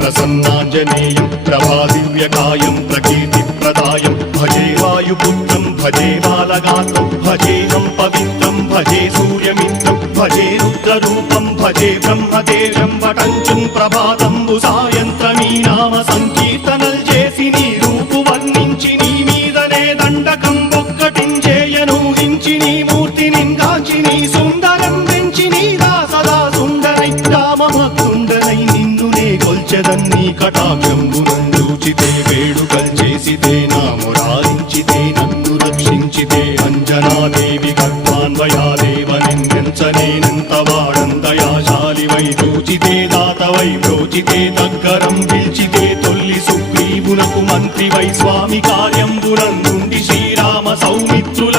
ప్రసన్నాంజనేయం ప్రభాదివ్యకాయం ప్రకీర్తిప్రదాయం భజే వాయుపుత్రం భజే బాలగాత్రం భజేహం పవిత్రం భజే సూర్యమిత్రం భజే రుద్రరూపం భజే బ్రహ్మదేవం వటంచుం ప్రభాతంబు సాయంత్రమీ నామ సంకీర్తనల్ చేసి నీ రూపు వర్ణించి నీ మీదనే దండకం ఒక్కటించేయనూహించి నీ మూర్తిని కాంచి నీ సుందరం పెంచి నీ దాసదా సుందరై రామభక్తుండనై నిన్నునే కొల్చెదన్నీ కటాక్షంబునందూచితే వేడుకల్ చేసితే నా మురారించితే నన్ను రక్షించితే అంజనాదేవి గర్భాన్వయాదేవనెంచనేనంత వాడందయాశాలివై చూచితే దాతవై బ్రోచితే దగ్గరం పిల్చితే తొల్లి సుగ్రీవునకు మంత్రివై స్వామి కార్యంబునందుండి శ్రీరామ సౌమిత్రుల